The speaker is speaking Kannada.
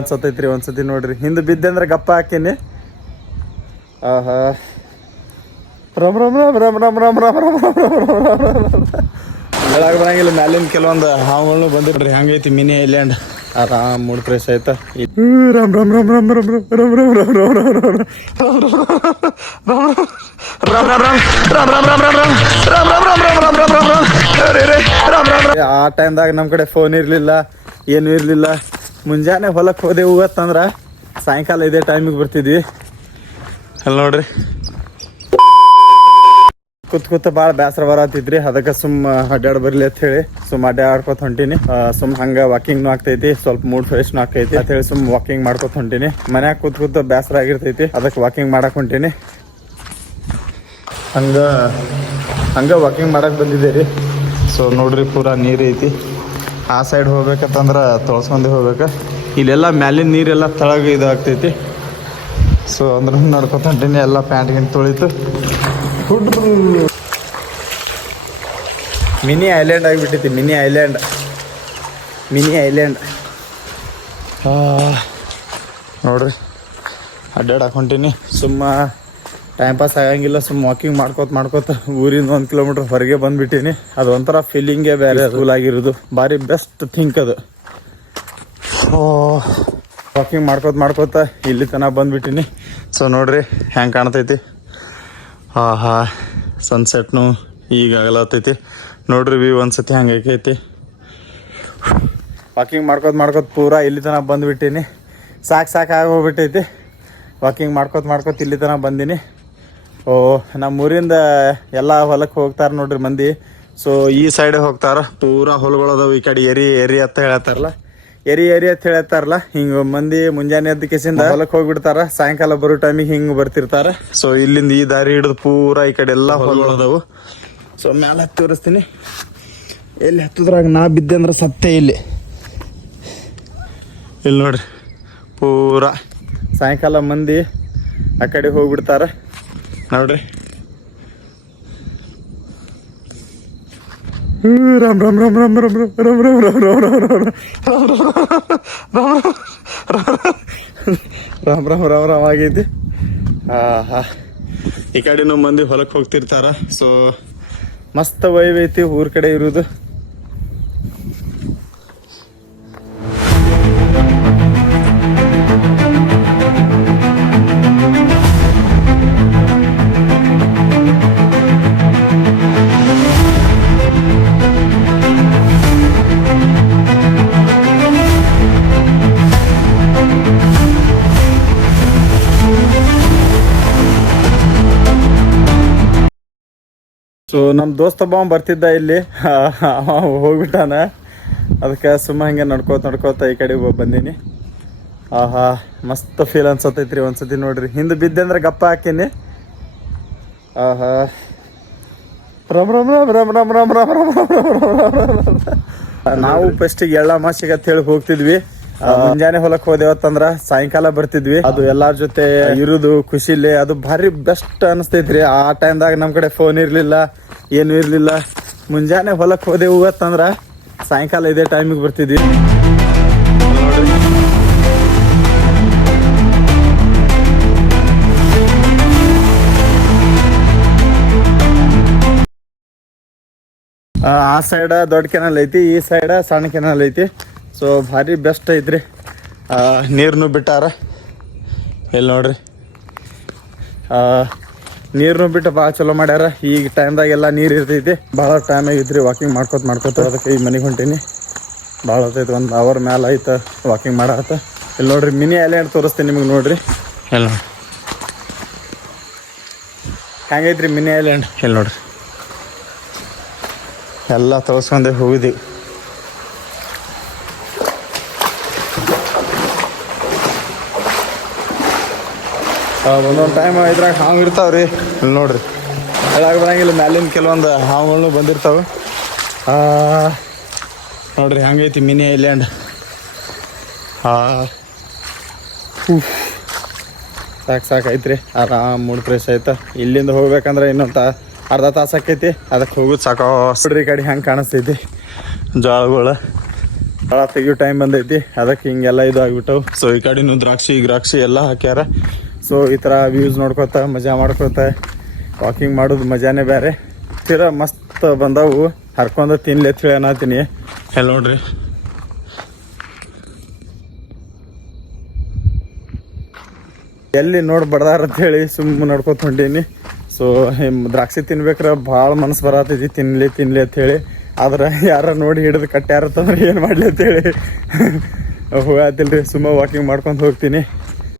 ಅನ್ಸತೈತ್ರಿ ಒಂದ್ಸತಿ ನೋಡ್ರಿ ಹಿಂದೆ ಬಿದ್ದೆ ಅಂದ್ರೆ ಗಪ್ಪ ಹಾಕೇನಿ. ಆಹಾ rum rum rum rum rum rum rum rum rum ಹೇಳಕ್ ಬರಂಗಿಲ್ಲ. ಮ್ಯಾಲಿನ ಕೆಲವೊಂದು ಹಾವುಗಳನ್ನು ಬಂದಿಡ್ರಿ. ಹಂಗೈತಿ ಮಿನಿ ಐಲ್ಯಾಂಡ್. ಆರಾಮ್ ಮೂಡ್ ಫ್ರೆಶ್ ಆಯ್ತಾ. ರಾಮ್ ರಾಮ್ ರಾಮ್ ರಾಮ್ ರಾಮ್ ರಾಮ್ ರಾಮ್ ರಾಮ್ ರಾಮ್ ರಾಮ್ ರಾಮ್ ಆ ಟೈಮ್ದಾಗ ನಮ್ಮ ಕಡೆ ಫೋನ್ ಇರಲಿಲ್ಲ, ಏನು ಇರಲಿಲ್ಲ. ಮುಂಜಾನೆ ಹೊಲಕ್ಕೆ ಹೋದೆವು ಅಂತಂದ್ರೆ ಸಾಯಂಕಾಲ ಇದೇ ಟೈಮಿಗೆ ಬರ್ತಿದ್ವಿ. ಅಲ್ಲಿ ನೋಡ್ರಿ ಕೂತ್ ಭಾಳ ಬೇಸರ ಬರತ್ತಿದ್ರಿ. ಅದಕ್ಕೆ ಸುಮ್ಮ ಅಡ್ಡಾಡ್ ಬರ್ಲಿ ಅಂತ ಹೇಳಿ ಸುಮ್ಮ ಅಡ್ಡಾಡ್ಕೊತ ಹೊಂಟೀನಿ. ಸುಮ್ ಹಂಗ ವಾಕಿಂಗ್ನು ಆಗ್ತೈತಿ, ಸ್ವಲ್ಪ ಮೂಡ್ ಫ್ರೆಶ್ನು ಆಗ್ತೈತಿ ಅಂತ ಹೇಳಿ ಸುಮ್ ವಾಕಿಂಗ್ ಮಾಡ್ಕೊತ ಹೊಂಟೀನಿ. ಮನ್ಯಾಗ ಕೂತ್ ಬೇಸರ ಆಗಿರ್ತೈತಿ, ಅದಕ್ಕೆ ವಾಕಿಂಗ್ ಮಾಡಕ್ ಹೊಂಟೀನಿ. ಹಂಗ ವಾಕಿಂಗ್ ಮಾಡಕ್ ಬಂದಿದ್ದೆ ರೀ. ಸೊ ನೋಡ್ರಿ ಪೂರಾ ನೀರು ಐತಿ. ಆ ಸೈಡ್ ಹೋಗ್ಬೇಕಂತಂದ್ರೆ ತೊಳ್ಸ್ಕೊಂಡೆ ಹೋಗ್ಬೇಕು. ಇಲ್ಲೆಲ್ಲ ಮ್ಯಾಲಿನ ನೀರೆಲ್ಲ ತಳಗ ಇದಾಗ್ತೈತಿ. ಸೊ ಅಂದ್ರೆ ನಡ್ಕೊತ ಹೊಂಟೀನಿ. ಎಲ್ಲ ಪ್ಯಾಂಟ್ ಗಿಂಟ್ ತೊಳಿತು. ಮಿನಿ ಐಲ್ಯಾಂಡ್ ಆಗಿಬಿಟ್ಟೈತಿ. ಮಿನಿ ಐಲ್ಯಾಂಡ್ ನೋಡ್ರಿ ಅಡ್ಡಾಡಕ್ಕೆ ಹೊಂಟೀನಿ. ಸುಮ್ಮ ಟೈಮ್ ಪಾಸ್ ಆಗಂಗಿಲ್ಲ. ಸುಮ್ಮ ವಾಕಿಂಗ್ ಮಾಡ್ಕೋತ ಊರಿಂದ 1 ಕಿಲೋಮೀಟ್ರ್ ಹೊರಗೆ ಬಂದ್ಬಿಟ್ಟೀನಿ. ಅದು ಒಂಥರ ಫೀಲಿಂಗೇ ಬೇರೆ. ಕೂಲ್ ಆಗಿರೋದು ಭಾರಿ ಬೆಸ್ಟ್ ಥಿಂಕ್ ಅದು. ವಾಕಿಂಗ್ ಮಾಡ್ಕೋತ ಇಲ್ಲಿ ತನಕ ಬಂದ್ಬಿಟ್ಟೀನಿ. ಸೊ ನೋಡ್ರಿ ಹೆಂಗೆ ಕಾಣ್ತೈತಿ. ಆಹಾ ಸನ್ಸೆಟ್ನು ಈಗ ಆಗಲತ್ತೈತಿ ನೋಡ್ರಿ. ವ್ಯೂ ಒಂದ್ಸತಿ ಹಂಗೈತಿ. ವಾಕಿಂಗ್ ಮಾಡ್ಕೋತ ಪೂರಾ ಇಲ್ಲಿ ತನಕ ಬಂದುಬಿಟ್ಟೀನಿ. ಸಾಕು ಹೋಗ್ಬಿಟ್ಟೈತಿ. ವಾಕಿಂಗ್ ಮಾಡ್ಕೋತ ಇಲ್ಲಿ ತನಕ ಬಂದೀನಿ. ನಮ್ಮ ಊರಿಂದ ಎಲ್ಲ ಹೊಲಕ್ಕೆ ಹೋಗ್ತಾರೆ ನೋಡ್ರಿ ಮಂದಿ. ಸೊ ಈ ಸೈಡ್ ಹೋಗ್ತಾರ. ಪೂರಾ ಹೊಲಗಳದಾವು. ಈ ಕಡೆ ಏರಿ ಅಂತ ಹೇಳ್ತಾರಲ್ಲ, ಏರಿ ಅಂತ ಹೇಳ್ತಾರಲ್ಲ. ಹಿಂಗೆ ಮಂದಿ ಮುಂಜಾನೆ ಎದ್ದ ಕೇಸಿಂದ ಹೊಲಕ್ಕೆ ಹೋಗ್ಬಿಡ್ತಾರ. ಸಾಯಂಕಾಲ ಬರೋ ಟೈಮಿಗೆ ಹಿಂಗೆ ಬರ್ತಿರ್ತಾರ. ಸೊ ಇಲ್ಲಿಂದ ಈ ದಾರಿ ಹಿಡಿದು ಪೂರಾ ಈ ಕಡೆ ಎಲ್ಲ ಹೊಲಗಳದಾವು. ಸೊ ಮ್ಯಾಲೆ ಹತ್ತಿ ತೋರಿಸ್ತೀನಿ. ಎಲ್ಲಿ ಹತ್ತದ್ರಾಗ ನಾ ಬಿದ್ದೆ ಅಂದ್ರೆ ಸತ್ತೇ. ಇಲ್ಲಿ ನೋಡ್ರಿ ಪೂರಾ ಸಾಯಂಕಾಲ ಮಂದಿ ಆ ಕಡೆ ಹೋಗ್ಬಿಡ್ತಾರ ನೋಡ್ರಿ. ರಾಮ್ ರಾಮ್ ರಾಮ್ ರಾಮ್ ರಾಮ್ ರಾಮ್ ರಾಮ್ ರಾಮ್ ರಾಮ್ ರಾಮ್ ರಾಮ್ ರಾಮ್ ರಾಮ್ ಆಗೈತಿ. ಈ ಕಡೆನೂ ಮಂದಿ ಹೊಲಕ್ಕೆ ಹೋಗ್ತಿರ್ತಾರ. ಸೊ ಮಸ್ತ್ ವೈವ್ ಐತಿ ಊರ್ ಕಡೆ ಇರುವುದು. ಸೊ ನಮ್ಮ ದೋಸ್ತ ಒಬ್ಬ ಬರ್ತಿದ್ದ ಇಲ್ಲಿ, ಹೋಗ್ಬಿಟ್ಟಾನ. ಅದಕ್ಕೆ ಸುಮ್ಮ ಹಂಗೆ ನಡ್ಕೋತ ಈ ಕಡೆ ಬಂದೀನಿ. ಆಹಾ ಮಸ್ತ್ ಫೀಲ್ ಅನ್ಸತೈತ್ರಿ. ಒಂದ್ಸತಿ ನೋಡ್ರಿ ಹಿಂದೆ ಬಿದ್ದೆ ಅಂದ್ರೆ ಗಪ್ಪ ಹಾಕೀನಿ. ಆಹಾ rum rum rum rum rum rum rum rum. ನಾವು ಫಸ್ಟಿಗೆ ಎಳ್ಳಮಾಸಿಗೆ ಅಂತ ಹೇಳಿ ಹೋಗ್ತಿದ್ವಿ. ಮುಂಜಾನೆ ಹೊಲಕ್ಕೆ ಹೋದೇವತ್ತಂದ್ರ ಸಾಯಂಕಾಲ ಬರ್ತಿದ್ವಿ. ಅದು ಎಲ್ಲಾರ ಜೊತೆ ಇರುದು ಖುಷಿಲಿ ಅದು ಭಾರಿ ಬೆಸ್ಟ್ ಅನಿಸ್ತೈತ್ರಿ. ಆ ಟೈಮ್ದಾಗ ನಮ್ ಕಡೆ ಫೋನ್ ಇರ್ಲಿಲ್ಲ, ಏನು ಇರ್ಲಿಲ್ಲ. ಮುಂಜಾನೆ ಹೊಲಕ್ಕೆ ಹೋದೆವು ಅಂತಂದ್ರ ಸಾಯಂಕಾಲ ಇದೇ ಟೈಮಿಗೆ ಬರ್ತಿದ್ವಿ. ಆ ಸೈಡ ದೊಡ್ಡ ಕೆನಲ್ ಐತಿ, ಈ ಸೈಡ ಸಣ್ಣ ಕೆನಲ್ ಐತಿ. ಸೊ ಭಾರಿ ಬೆಸ್ಟ್ ಐತ್ರಿ. ನೀರ್ನು ಬಿಟ್ಟಾರ ಇಲ್ಲಿ ನೋಡ್ರಿ. ನೀರ್ನು ಬಿಟ್ಟು ಭಾಳ ಚಲೋ ಮಾಡ್ಯಾರ. ಈಗ ಟೈಮ್ದಾಗೆಲ್ಲ ನೀರು ಇರ್ತೈತಿ. ಭಾಳ ಟೈಮ್ ಆಗೈತ್ರಿ ವಾಕಿಂಗ್ ಮಾಡ್ಕೋತ ಅದಕ್ಕೆ ಈ ಮನೆಗೆ ಹೊಂಟೀನಿ. ಭಾಳ ಹೊತ್ತೈತಿ, 1 ಅವರ್ ಮೇಲೆ ಆಯ್ತು ವಾಕಿಂಗ್ ಮಾಡತ್ತ. ಇಲ್ಲಿ ನೋಡ್ರಿ ಮಿನಿ ಐಲ್ಯಾಂಡ್ ತೋರಿಸ್ತೀನಿ ನಿಮಗೆ. ನೋಡ್ರಿ ಇಲ್ಲಿ ನೋಡಿ ಹೆಂಗೈತ್ರಿ ಮಿನಿ ಐಲ್ಯಾಂಡ್. ಇಲ್ಲಿ ನೋಡ್ರಿ ಎಲ್ಲ ತೋರಿಸ್ಕೊಂಡೆ ಹೋಗಿದ್ದೀವಿ. ಒಂದೊಂದು ಟೈಮ್ ಇದ್ರಾಗ ಹಾವು ಇರ್ತಾವ್ರಿ. ಇಲ್ಲಿ ನೋಡ್ರಿ ಹೇಳಕ್ ಬರಂಗಿಲ್ಲ. ಮ್ಯಾಲಿನ ಕೆಲವೊಂದು ಹಾವುಗಳನ್ನು ಬಂದಿರ್ತಾವೆ. ನೋಡ್ರಿ ಹೆಂಗೈತಿ ಮಿನಿ ಐಲ್ಯಾಂಡ್. ಸಾಕೈತ್ರಿ. ಆರಾಮ್ ಮೂಡ್ ಫ್ರೆಶ್ ಆಯ್ತಾ. ಇಲ್ಲಿಂದ ಹೋಗ್ಬೇಕಂದ್ರೆ ಇನ್ನೊಂದು ಅರ್ಧ ತಾಸು ಆಕೈತಿ. ಅದಕ್ಕೆ ಹೋಗೋದು ಸಾಕು. ನೋಡ್ರಿ ಈ ಕಡೆ ಹೆಂಗೆ ಕಾಣಿಸ್ತೈತಿ ಜೋಳಗಳು. ಭಾಳ ತೆಗಿಯೋ ಟೈಮ್ ಬಂದೈತಿ, ಅದಕ್ಕೆ ಹಿಂಗೆಲ್ಲ ಇದು ಆಗ್ಬಿಟ್ಟವು. ಸೊ ಈ ಕಡೆನೂ ದ್ರಾಕ್ಷಿ ಎಲ್ಲ ಹಾಕ್ಯಾರ. ಸೊ ಈ ಥರ ವ್ಯೂಸ್ ನೋಡ್ಕೋತ ಮಜಾ ಮಾಡ್ಕೋತ ವಾಕಿಂಗ್ ಮಾಡೋದು ಮಜಾನೇ ಬೇರೆ. ತೀರಾ ಮಸ್ತ್ ಬಂದವು, ಹರ್ಕೊಂಡು ತಿನ್ಲಿ ಅಂತ ಹೇಳಿ ಅನ್ನತೀನಿ. ಎಲ್ಲ ನೋಡ್ರಿ ಎಲ್ಲಿ ನೋಡಿ ಬಡ್ದಾರ ಅಂತೇಳಿ ಸುಮ್ಮನೆ ನೋಡ್ಕೊತ ಹೊಂಟೀನಿ. ಸೊ ದ್ರಾಕ್ಷಿ ತಿನ್ಬೇಕ್ರೆ ಭಾಳ ಮನಸ್ಸು ಬರತೈತಿ, ತಿನ್ಲಿ ಅಂಥೇಳಿ. ಆದ್ರೆ ಯಾರ ನೋಡಿ ಹಿಡಿದು ಕಟ್ಟ್ಯಾರತ್ತಂದ್ರೆ ಏನು ಮಾಡಲಿ ಅಂತೇಳಿ ಹೋಗತ್ತಿಲ್ರಿ. ಸುಮ್ಮ ವಾಕಿಂಗ್ ಮಾಡ್ಕೊಂಡು ಹೋಗ್ತೀನಿ.